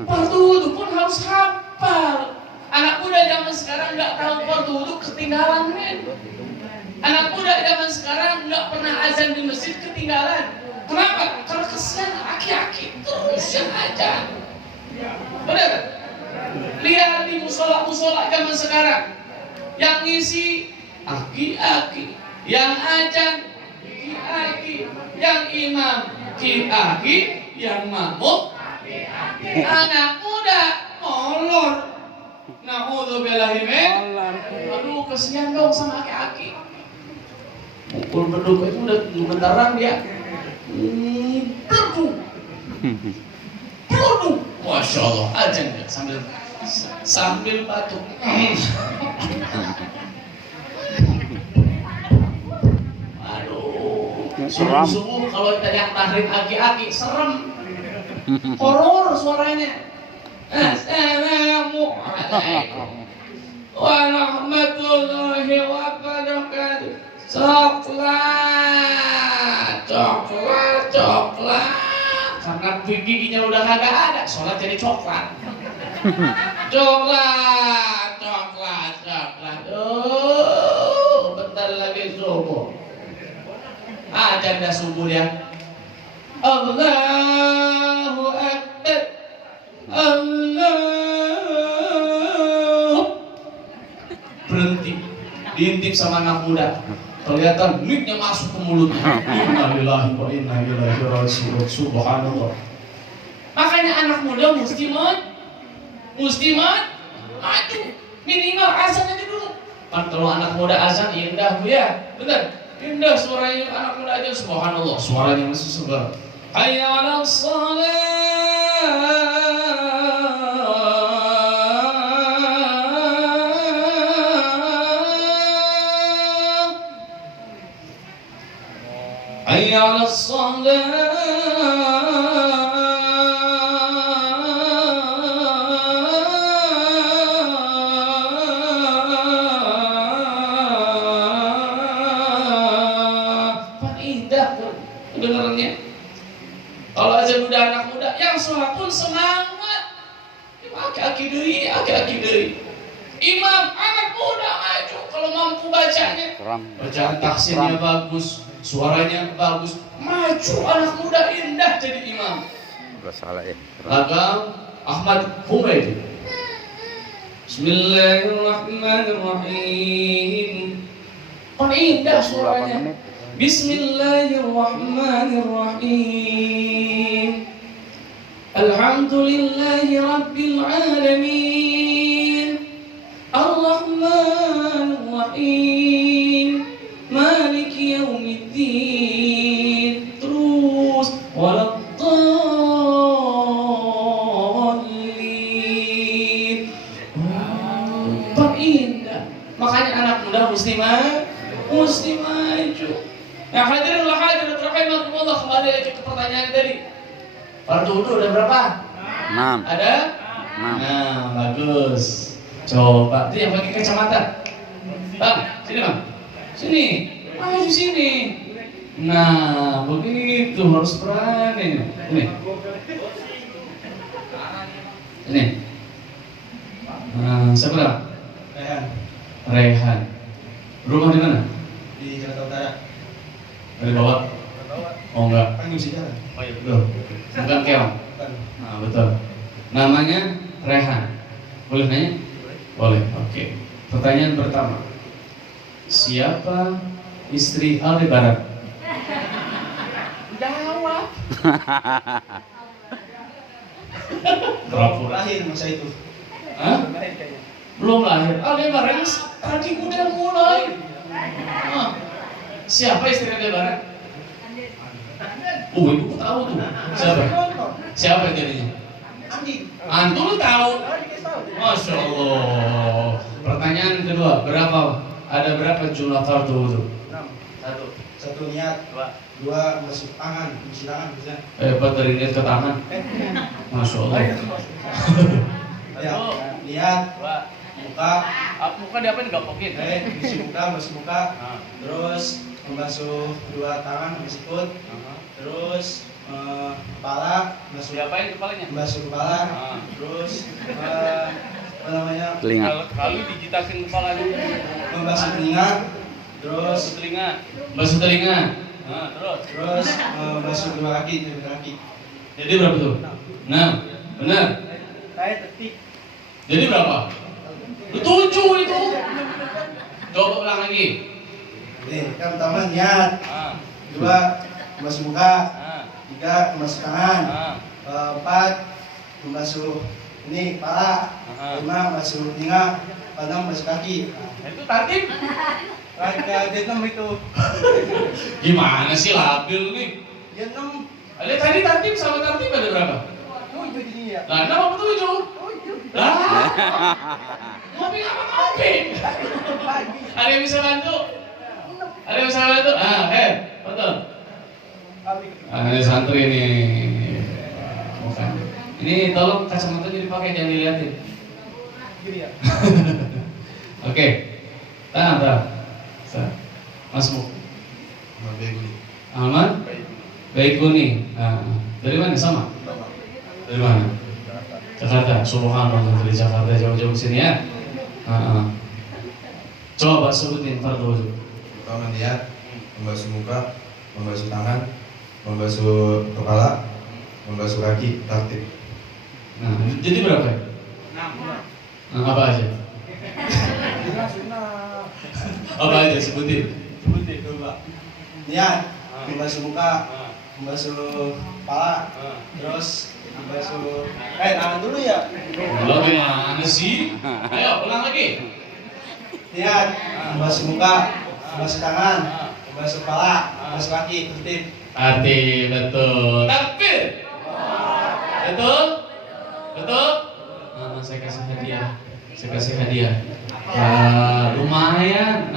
Fardu wudhu pun harus hafal. Anak muda zaman sekarang nggak tahu fardu wudhu, ketinggalan men. Anak muda zaman sekarang nggak pernah azan di masjid, ketinggalan. Kenapa? Karena kesian aki-aki terus yang azan. Benar? Lihat di musola-musola zaman sekarang, yang ngisi aki-aki, yang azan aki-aki, yang imam aki-aki, yang makmum aki-aki. Anak muda molor. Na'udzubillahi min. Aduh, kesian dong sama aki-aki. Pukul beduk itu udah gemetaran dia. Beduk. Beduk. Masya Allah, aja nggak sambil batuk. Aduh, subuh kalau kita yang tahrim aki-aki serem. Horor suaranya. Assalamualaikum warahmatullahi wabarakatuh. Coklat. Karena giginya udah kagak ada, sholat jadi coklat. Coklat. Bentar lagi subuh. Dah subuh ya. Allahu Akbar. Allah. Berhenti, diintip sama anak muda. Kelihatan mic-nya masuk ke mulutnya. Innalillahi wa inna ilaihi raji'un. Subhanallah. Makanya anak muda mesti maju. Minimal azan aja dulu. Kan kalau anak muda azan indah bu ya, benar. Indah suaranya anak muda aja. Subhanallah, suaranya masih segar. Hayya 'alas shalah. Hayya 'alas shalah. Kedengarannya. Kalau aja udah anak muda yang sholat pun semangat. Aki-aki deui. Imam anak muda maju kalau mampu bacanya. Bacaan tahsinnya bagus, suaranya bagus. Maju anak muda indah jadi imam. Udah salah ya. Lagam Ahmad Humaid. Bismillahirrahmanirrahim. Indah suaranya. Bismillahirrahmanirrahim. Alhamdulillahi Rabbil Alamin. Ar-Rahmanir-Rahim. Maliki Yaumiddin. Terus waladdallin. Indah. Makanya anak muda mesti maju. Nah, hadirin wa hadirat rahimakumullah, kembali lagi ke pertanyaan tadi. Fardu wudhu ada berapa? 6. Ada? 6. Nah, bagus. Coba, itu yang pakai kacamata. Bang, sini bang. Sini. Maju sini. Nah, begitu harus berani. Ini. Nah, siapa? Rehan. Rumah di mana? Di Jakarta Utara. Dari bawah? Oh enggak. Tanjung Sejarah. Oh iya betul. Bukan keong. Bukan. Nah betul. Namanya Rehan. Boleh nanya? Boleh, oke. Pertanyaan pertama. Siapa istri Aldebaran? Jawab. Pura-pura. Lahir masa itu. Hah? Lahir kayaknya. Belum lahir. Aldebaran tadi udah mulai. Hah? Siapa istri Aldebaran? Oh, ibu tahu tuh. Siapa? Siapa jadinya? Andi. Antum lu tahu? Dikasih tahu. Masya Allah. Pertanyaan kedua, ada berapa jumlah fardu wudu? 6. Satu niat. Dua masuk tangan, masuk tangan bisa. Hebat dari niat ke tangan. Masya Allah. Ya, niat. Muka. Muka diapain gapokin? Masuk muka. Terus membasuh kedua tangan, masuk perut. Terus kepala, masuk. Diapain kepalanya? Membasuh kepala. Terus apa namanya? Telinga. Kalau dijitakin kepalanya. Membasuh telinga. Terus Telinga. Basuh telinga. Nah, terus. terus membasuh kedua kaki, Jadi berapa tuh? 6. Benar. Saya detik. Jadi berapa? 7 itu. Coba ulang lagi. Nih, yang pertama niat. Ah. Dua membasuh muka. Ah. Tiga membasuh tangan. Ah. Empat membasuh ini kepala. Lima membasuh telinga. Enam membasuh kaki. Itu tartib. Kayak dia 6 itu. Gimana sih labil nih? Dia 6. Ada tadi tartib sama tartib ada berapa? 7 jadinya ya. Lah, kenapa 7? 7. Lah, ngopi apa ngopi? Ada yang bisa bantu? Ada yang bisa bantu? Betul. Ini santri nih. Bukan. Ini tolong kacamatanya dipakai, jangan dilihatin. Gini ya. Oke. Tahan. Mas Mu. Ahmad Baikuni. Dari mana sama? Dari mana? Jakarta. Subhanallah, dari Jakarta jauh-jauh sini ya. Coba sebutin fardu wudu. Pertama niat, membasuh muka, membasuh tangan, membasuh kepala, membasuh kaki, tertib. Nah, jadi berapa ya? 6. Apa aja? Apa aja sebutin? Sebutin coba. Niat, membasuh muka, membasuh kepala, terus membasuh tangan dulu ya. Lo gimana sih? Ayo ulang lagi. Niat, membasuh muka, membasuh tangan, membasuh kepala, membasuh kaki, tertib. Hati betul. Takbir. Betul? Betul? Saya kasih hadiah. Saya kasih hadiah. Lumayan.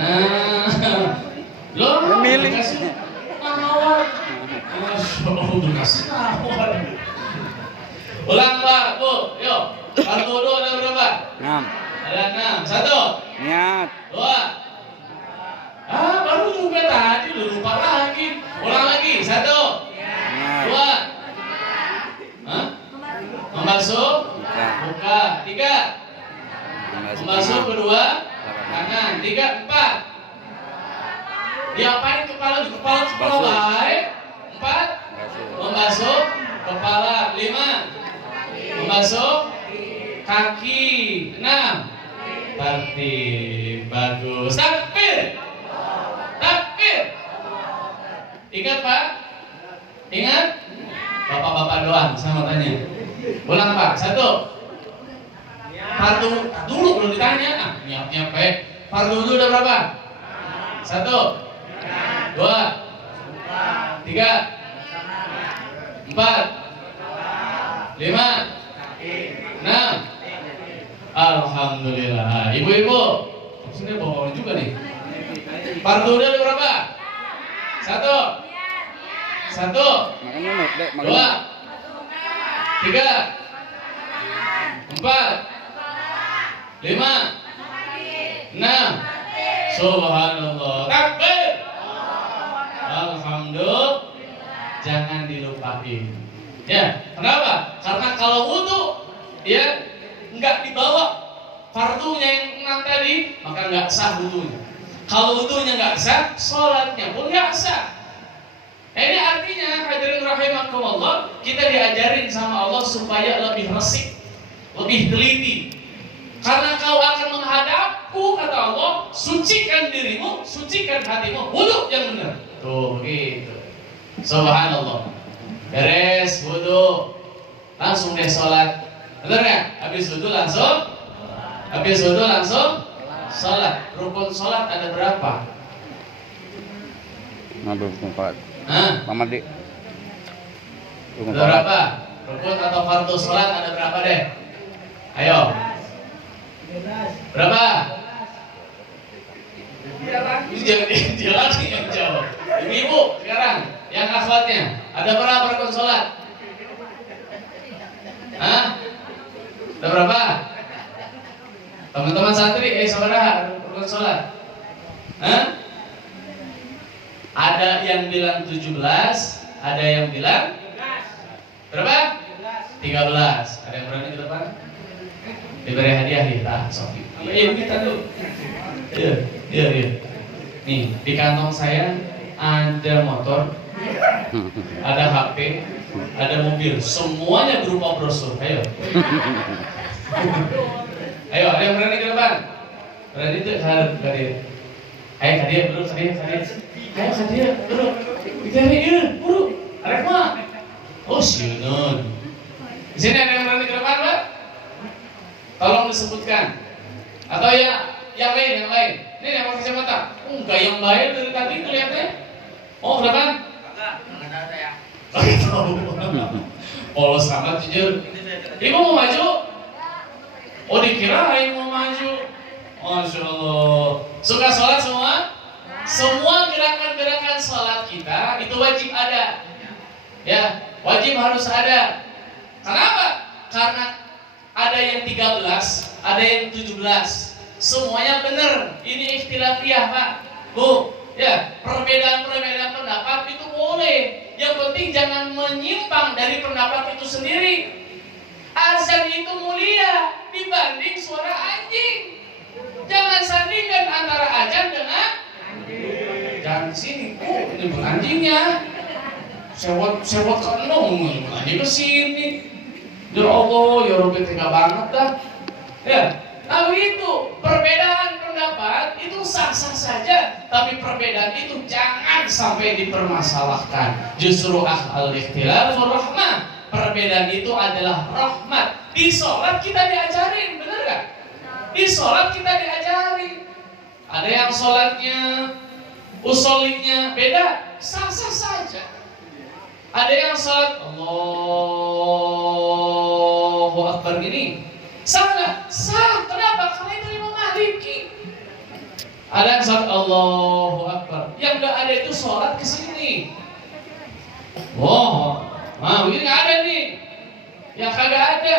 Lo Milik. dikasih nawar. Masya Allah, dikasih nawar. Ulang Pak, Bu, yuk. Fardu wudu ada berapa? 6. Ada 6. 1. Niat. 2. Baru juga tadi, udah lupa lagi. Ulang lagi. 1. Niat. 2. Membasuh muka. 3. Membasuh kedua tangan. 3. 4. Diapain kepala baik? 4. Membasuh kepala. 5. Membasuh kaki. 6. Tertib. Bagus. Takbir. Takbir. Ingat Pak? Ingat? Bapak-bapak doang sama tanya. Ulang Pak. 1. Fardu dulu belum ditanya. Niat-niat baik. Fardu dulu udah berapa? 1. 2. 3. 4. 5. 6. Alhamdulillah. Ibu-ibu, sini bawa juga nih. Fardu udah berapa? 1. 1. Makan dulu, Dek. Makan 2. dulu. 3. 4. 5. 6. Subhanallah. Takbir. Alhamdulillah. Jangan dilupain. Ya, kenapa? Karena kalau wudu ya nggak dibawa fardunya yang 6 tadi, maka nggak sah wudunya. Kalau wudunya nggak sah, sholatnya pun nggak sah. Ini artinya hadirin rahimakumullah, kita diajarin sama Allah supaya lebih resik, lebih teliti. Karena kau akan sucikan dirimu, sucikan hatimu, wudu yang benar. Tuh gitu. Subhanallah. Beres wudu, langsung deh sholat. Bener nggak? Habis wudu langsung sholat. Rukun sholat ada berapa? Ngambil kumpat. Hah? Mama di. Ada berapa? Rukun atau fardu sholat ada berapa deh? Ayo. Berapa? Dia lagi yang jawab. Ibu sekarang yang akhwatnya ada berapa rukun sholat? Hah? Ada berapa? Teman-teman santri, saudara, rukun sholat. Hah? Ada yang bilang 17, ada yang bilang berapa? 13. Ada yang berani ke depan? Diberi hadiah kita, Sofi. Iya, kita tuh. Iya. Nih, di kantong saya ada motor, ada HP, ada mobil, semuanya berupa brosur. Ayo. Ayo, ada yang berani ke depan? Berani itu hadir. Ayo, hadir, duduk, hadir. Ayo, hadir, duduk. Hadir, buru. Arek mah. Oh, siunun. Di sini ada yang berani ke depan, Pak? Tolong disebutkan. Atau yang lain. Ini yang pakai kacamata. Enggak yang bayar dari tadi kelihatannya. Oh, ke depan? Enggak ada ya. Enggak tahu. Polos amat jujur. Ibu mau maju? Oh, dikirain mau maju. Masya Allah. Suka sholat semua? Semua gerakan-gerakan sholat kita itu wajib ada. Ya, wajib harus ada. Kenapa? Karena ada yang 13, ada yang 17. Semuanya benar. Ini ikhtilafiyah, Pak. Bu, ya, perbedaan-perbedaan pendapat itu boleh. Yang penting jangan menyimpang dari pendapat itu sendiri. Azan itu mulia dibanding suara anjing. Jangan sandingkan antara azan dengan jangan sini. Oh, ini anjingnya. Sewot ke nong, lagi ke sini. Ya Allah, ya Rabbi tega banget dah. Ya, nah begitu. Perbedaan pendapat itu sah-sah saja, tapi perbedaan itu jangan sampai dipermasalahkan. Justru al-ikhtilafur rahmah. Perbedaan itu adalah rahmat. Di sholat kita diajarin, bener gak? Di sholat kita diajarin. Ada yang sholatnya usolnya beda, sah-sah saja. Ada yang sholat Allahu Akbar gini, sah nggak? Sah. Kenapa? Karena itu Imam Maliki. Ada yang sholat Allahu Akbar, yang nggak ada itu sholat kesini. Wow, nah begini nggak ada nih, yang kagak ada.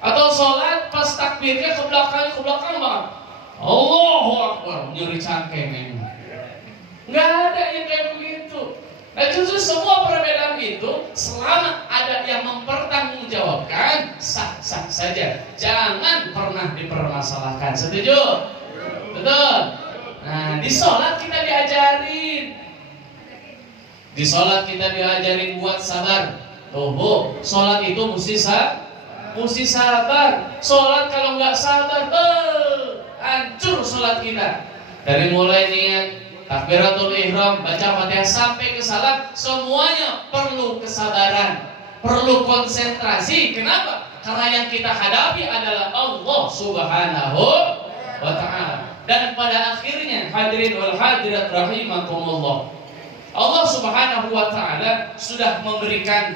Atau sholat pas takbirnya ke belakang banget. Allahu Akbar, nyuri cangkeng. Nggak ada yang kayak begitu. Nah justru semua perbedaan itu selama ada yang mempertanggungjawabkan sah-sah saja. Jangan pernah dipermasalahkan. Setuju? Betul? Nah di sholat kita diajarin. Di sholat kita diajarin buat sabar. Tuh bu, sholat itu mesti sabar. Sholat kalau nggak sabar, hancur sholat kita. Dari mulai niat takbiratul ihram, baca Fatihah sampai ke salam, semuanya perlu kesabaran, perlu konsentrasi. Kenapa? Karena yang kita hadapi adalah Allah Subhanahu wa ta'ala. Dan pada akhirnya hadirin wal hadirat rahimakumullah, Allah Subhanahu wa ta'ala sudah memberikan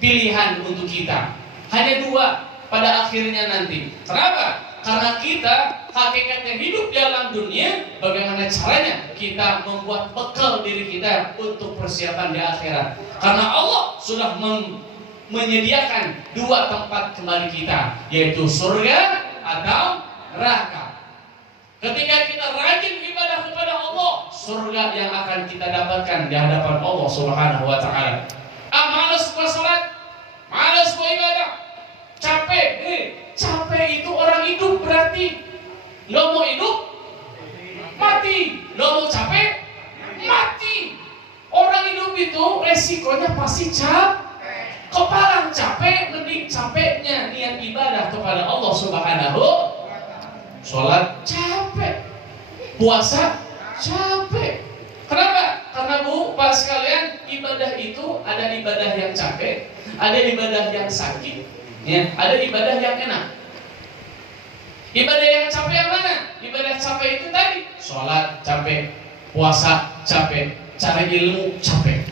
pilihan untuk kita. Hanya dua pada akhirnya nanti. Kenapa? Karena kita hakikatnya hidup dalam dunia, bagaimana caranya kita membuat bekal diri kita untuk persiapan di akhirat. Karena Allah sudah menyediakan dua tempat kembali kita, yaitu surga atau neraka. Ketika kita rajin ibadah kepada Allah, surga yang akan kita dapatkan di hadapan Allah Subhanahu wa ta'ala. Malas gua salat, malas gua ibadah, capek. Capek itu orang hidup berarti. Lo mau hidup, mati. Lo mau capek, mati. Orang hidup itu resikonya pasti capek. Kepala capek, mending capeknya niat ibadah kepada Allah Subhanahu. Sholat capek. Puasa capek. Kenapa? Karena Bu, Pak sekalian, ibadah itu ada ibadah yang capek, ada ibadah yang sakit, ya, ada ibadah yang enak. Ibadah yang capek yang mana? Ibadah capek itu tadi, sholat capek, puasa capek, cari ilmu capek.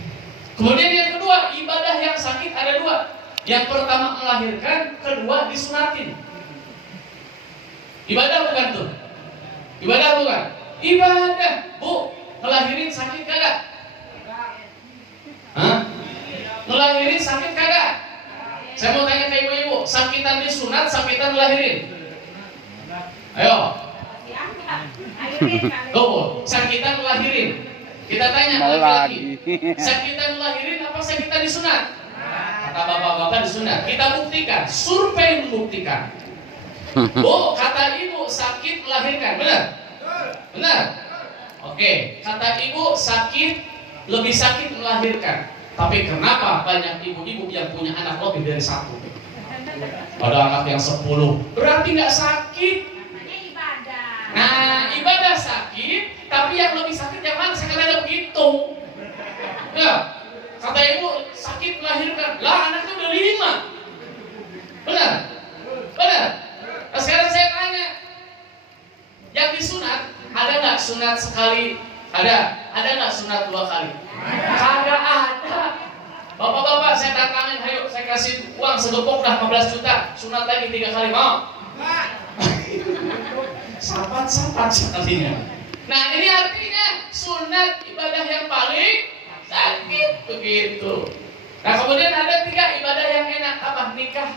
Kemudian yang kedua, ibadah yang sakit ada dua. Yang pertama melahirkan, kedua disunatin. Ibadah bukan tuh? Ibadah bukan? Ibadah, Bu. Ngelahirin sakit kagak? Hah? Ngelahirin sakit kagak? Saya mau tanya ke ibu-ibu, sakitan disunat, sakitan ngelahirin? Ayo. Oh, sakitan ngelahirin. Kita tanya laki-laki, sakitan ngelahirin apa sakitan disunat? Kata bapak-bapak disunat. Kita buktikan, survei membuktikan. Bu, kata ibu sakit melahirkan, benar? Benar? Oke, kata ibu sakit, lebih sakit melahirkan. Tapi kenapa banyak ibu-ibu yang punya anak lebih dari satu? Ada anak yang 10, berarti nggak sakit. Nah, ibadah sakit, tapi yang lebih sakit yang mana? Sekarang ada begitu. Ya, kata ibu sakit melahirkan, lah anaknya udah 5. Benar? Benar? Nah, sekarang saya tanya, yang disunat ada nggak sunat sekali? Ada nggak sunat 2 kali? Kagak ada. Bapak-bapak saya tantangin, ayo saya kasih uang segepok dah 15 juta, sunat lagi 3 kali, mau? Sapat sekalinya. Nah ini artinya sunat ibadah yang paling sakit begitu. Nah kemudian ada 3 ibadah yang enak. Apa? Nikah.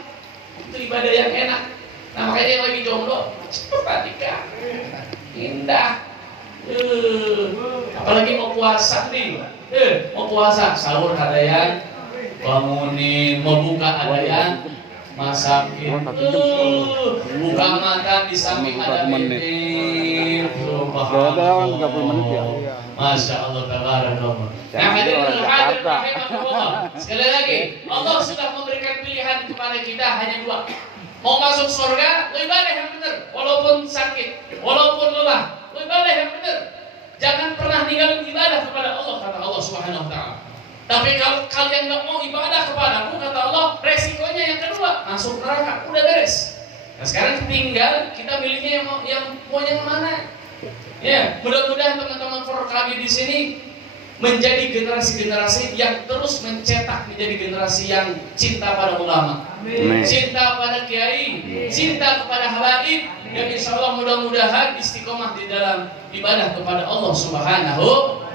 Itu ibadah yang enak. Nah makanya yang lagi jomblo cepat nikah. Indah. Apalagi mau puasa nih. Mau puasa, sahur ada yang bangunin, mau buka ada yang masakin. Buka mata di samping ada bibir. Masya Allah, tabarakallah. Nah, hadirin rahimahullah. Sekali lagi, Allah sudah memberikan pilihan kepada kita hanya 2. Mau masuk surga, lu ibadah yang benar, walaupun sakit, walaupun lelah, lu ibadah yang benar. Jangan pernah ninggalin ibadah kepada Allah, kata Allah Subhanahu wa taala. Tapi kalau kalian nggak mau ibadah kepadaku, kata Allah, resikonya yang kedua, masuk neraka, udah beres. Nah sekarang tinggal kita milihnya yang mau yang mana. Ya, mudah-mudahan teman-teman Forkabi di sini menjadi generasi-generasi yang terus mencetak menjadi generasi yang cinta pada ulama, cinta pada kiai, cinta kepada habaib, dan insya Allah mudah-mudahan istiqomah di dalam ibadah kepada Allah Subhanahu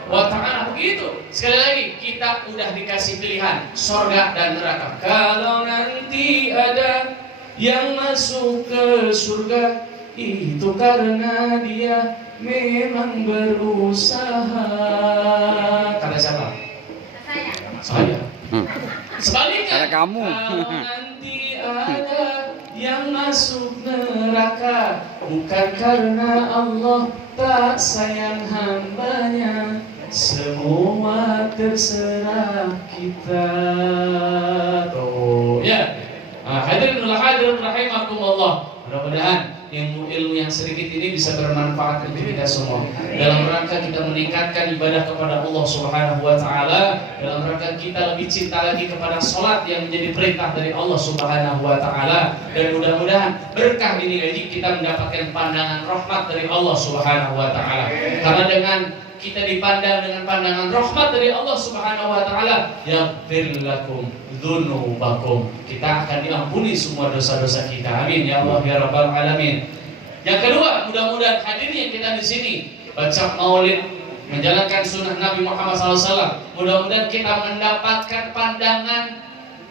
wa ta'ala. Begitu. Sekali lagi, kita udah dikasih pilihan surga dan neraka. Kalau nanti ada yang masuk ke surga, itu karena dia memang berusaha. Kata siapa? Saya. Sebaliknya, kamu. Kalau nanti ada yang masuk neraka, bukan karena Allah tak sayang hambanya, semua terserah kita. Tuh, ya. Hadirin rahimakumullah. Mudah-mudahan ilmu yang sedikit ini bisa bermanfaat untuk kita semua dalam rangka kita meningkatkan ibadah kepada Allah Subhanahu wa taala, dalam rangka kita lebih cinta lagi kepada sholat yang menjadi perintah dari Allah Subhanahu wa taala, dan mudah-mudahan berkah ini lagi kita mendapatkan pandangan rahmat dari Allah Subhanahu wa taala. Karena dengan kita dipandang dengan pandangan rahmat dari Allah Subhanahu wa taala, yaghfir lakum dzunubakum, kita akan diampuni semua dosa-dosa kita. Amin ya Allah ya rabbal alamin. Yang kedua, mudah-mudahan hadirin yang kita di sini baca maulid, menjalankan sunnah Nabi Muhammad SAW, mudah-mudahan kita mendapatkan pandangan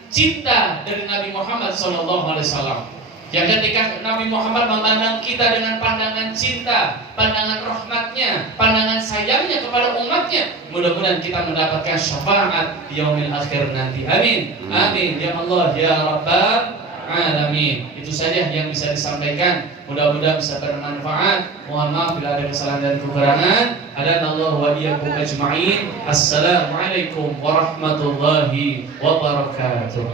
cinta dari Nabi Muhammad SAW. Yang ketika Nabi Muhammad memandang kita dengan pandangan cinta, pandangan rahmatnya, pandangan sayangnya kepada umatnya, mudah-mudahan kita mendapatkan syafaat di yaumil akhir nanti. Amin. Amin ya Allah ya Rabbal alamin. Itu saja yang bisa disampaikan. Mudah-mudahan bisa bermanfaat. Mohon maaf bila ada kesalahan dan kekurangan. Hadanallahu wa iyyakum ajma'in. Assalamualaikum warahmatullahi wabarakatuh.